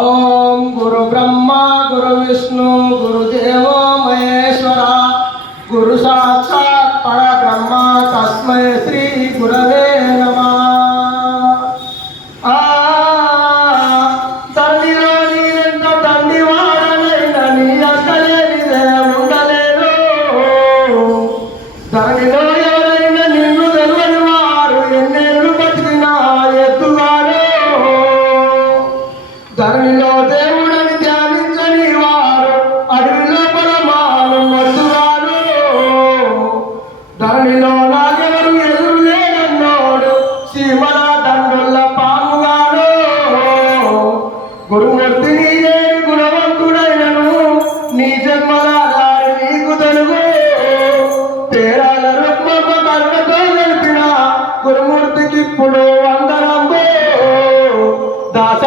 ఓం గురు బ్రహ్మ గురు విష్ణు గురుదేవో మహేశ్వర గురు సాక్షాత్ పరబ్రహ్మ తస్మై శ్రీ గురవే నమః. తల్లిలో నీరెంత తండ్రి వాడనైన నీ అంతలేనిదే ఉండలేను. ధరణిలో ఎవరైనా నిన్ను తెలియని వారు ఎన్నేళ్ళు బతికినా ఎత్తుగాను. ధరణిలో దేవుడని ధ్యానించని వారు అడవిలో పరమానం వద్దుగాను. ధరణిలో నాగెవరు ఎదురు లేనన్నోడు సీమల దండుల పాముగాను. గురుమూర్తి నీదే గుణవంతుడైనను నీ జన్మల దారి నీకు తెలుగు. పేరాల రుక్మమ్మ కర్మతో గడిపిన గురుమూర్తికి ఇప్పుడు వందనంబు. దాస